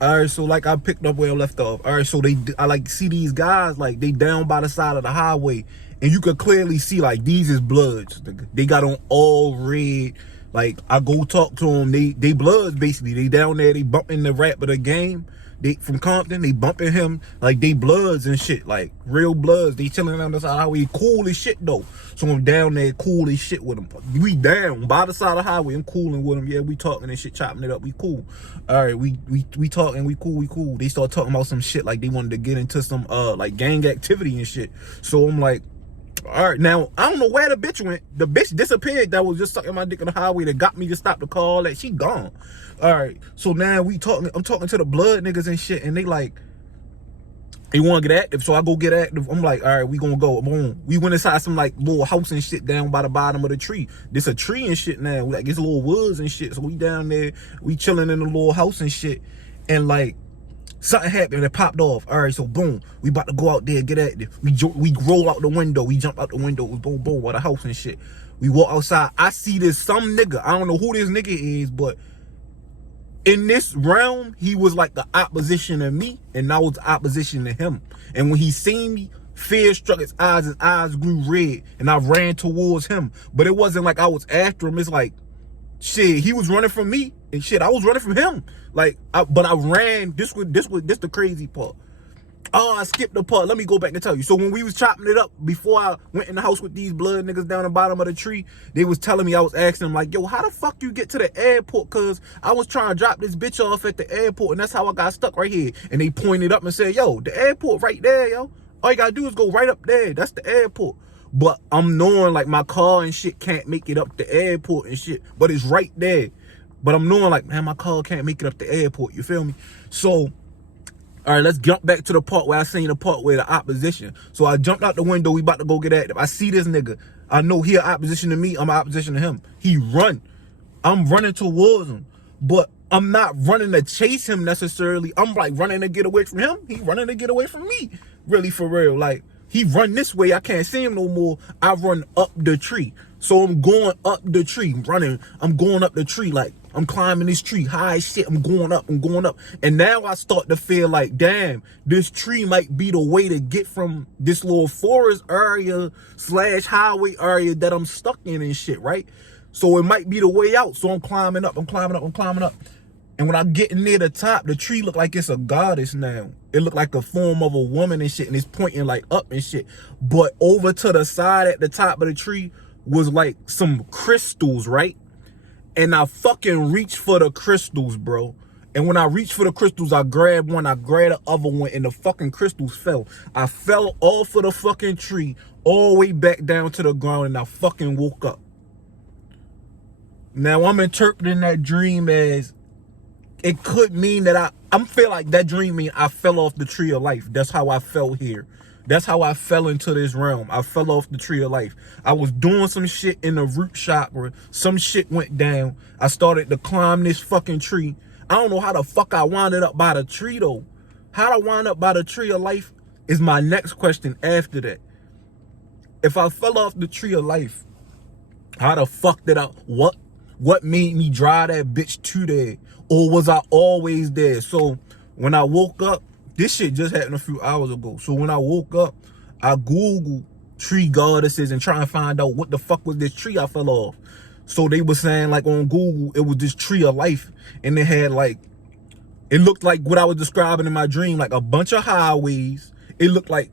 All right, so like I picked up where I left off. All right, so I like see these guys like they down by the side of the highway, and you could clearly see like these is bloods. They got on all red. Like I go talk to them, they bloods basically. They down there, they bumping the rap of the game. They from Compton, they bumping him like they bloods and shit, like real bloods. They chilling on the side of the highway, cool as shit though. So I'm down there, cool as shit with them. We down by the side of the highway, I'm cooling with them. Yeah, we talking and shit, chopping it up. We cool. All right, we talking, we cool. They start talking about some shit like they wanted to get into some like gang activity and shit. So I'm like, all right, now I don't know where the bitch went. The bitch disappeared that was just sucking my dick on the highway that got me to stop the car. Like she gone. All right, so now I'm talking to the blood niggas and shit, and they like, they want to get active. So I go get active. I'm like, all right, we gonna go. Boom. We went inside some like little house and shit down by the bottom of the tree. This a tree and shit now. Like it's little woods and shit. So we down there, we chilling in the little house and shit, and like, something happened, it popped off. All right, so boom, we about to go out there, get active. We roll out the window, we jump out the window, boom, boom, by the house and shit. We walk outside. I see this some nigga. I don't know who this nigga is, but in this realm, he was like the opposition to me, and I was the opposition to him. And when he seen me, fear struck his eyes grew red, and I ran towards him. But it wasn't like I was after him. It's like, shit, he was running from me, and shit, I was running from him. Like, but I ran. This the crazy part. Oh, I skipped the part. Let me go back and tell you. So when we was chopping it up, before I went in the house with these blood niggas down the bottom of the tree, they was telling me, I was asking them like, yo, how the fuck you get to the airport? Cause I was trying to drop this bitch off at the airport, and that's how I got stuck right here. And they pointed up and said, yo, the airport right there, yo. All you gotta do is go right up there. That's the airport. But I'm knowing like my car and shit can't make it up the airport and shit, but it's right there. But I'm knowing like, man, my car can't make it up the airport. You feel me? So, all right, let's jump back to the part where I seen the part where the opposition. So I jumped out the window. We about to go get active. I see this nigga. I know he opposition to me. I'm opposition to him. He run. I'm running towards him. But I'm not running to chase him necessarily. I'm like running to get away from him. He running to get away from me. Really, for real. Like, he run this way. I can't see him no more. I run up the tree. So I'm going up the tree, running. I'm going up the tree like I'm climbing this tree, high as shit. I'm going up. And now I start to feel like, damn, this tree might be the way to get from this little forest area / highway area that I'm stuck in and shit, right? So it might be the way out. So I'm climbing up. And when I get near the top, the tree look like it's a goddess now. It looked like a form of a woman and shit, and it's pointing like up and shit. But over to the side at the top of the tree was like some crystals, right? And I fucking reached for the crystals, bro. And when I reached for the crystals, I grabbed one, I grabbed the other one, and the fucking crystals fell. I fell off of the fucking tree all the way back down to the ground, and I fucking woke up. Now I'm interpreting that dream as, it could mean that I'm feel like that dream mean I fell off the tree of life. That's how I fell here. That's how I fell into this realm. I fell off the tree of life. I was doing some shit in the root chakra. Some shit went down. I started to climb this fucking tree. I don't know how the fuck I wound up by the tree though. How to wind up by the tree of life is my next question after that. If I fell off the tree of life, how the fuck did I, what made me drive that bitch to there? Or was I always there? So when I woke up, this shit just happened a few hours ago. So when I woke up, I Googled tree goddesses and try and find out what the fuck was this tree I fell off. So they were saying like on Google, it was this tree of life. And it had like, it looked like what I was describing in my dream, like a bunch of highways. It looked like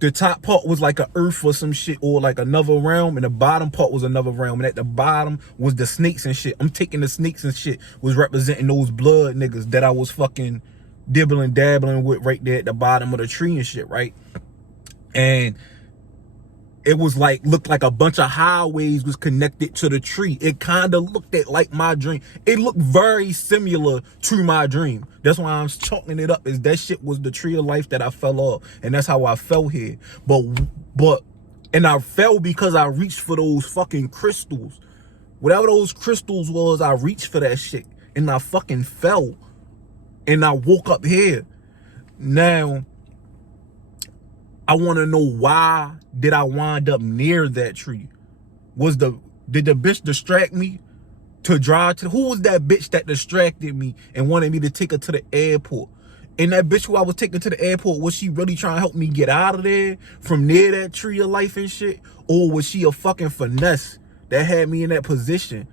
the top part was like a earth or some shit, or like another realm, and the bottom part was another realm, and at the bottom was the snakes and shit. I'm taking the snakes and shit was representing those blood niggas that I was fucking dibbling dabbling with right there at the bottom of the tree and shit, right? And it was like, looked like a bunch of highways was connected to the tree. It kind of looked at like my dream. It looked very similar to my dream. That's why I'm chalking it up, is that shit was the tree of life that I fell off. And that's how I fell here. And I fell because I reached for those fucking crystals. Whatever those crystals was, I reached for that shit. And I fucking fell. And I woke up here. Now, I want to know, why did I wind up near that tree? Did the bitch distract me? to drive to, who was that bitch that distracted me and wanted me to take her to the airport? And that bitch who I was taking to the airport, was she really trying to help me get out of there from near that tree of life and shit? Or was she a fucking finesse that had me in that position?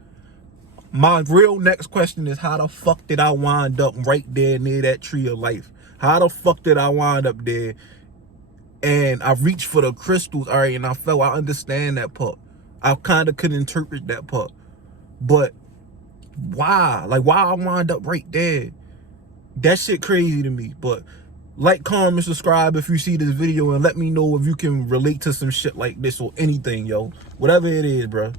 My real next question is, how the fuck did I wind up right there near that tree of life? How the fuck did I wind up there? And I reached for the crystals, all right, and I understand that part. I kind of could interpret that part. But why? Like, why I wind up right there? That shit crazy to me. But like, comment, and subscribe if you see this video, and let me know if you can relate to some shit like this or anything, yo. Whatever it is, bro.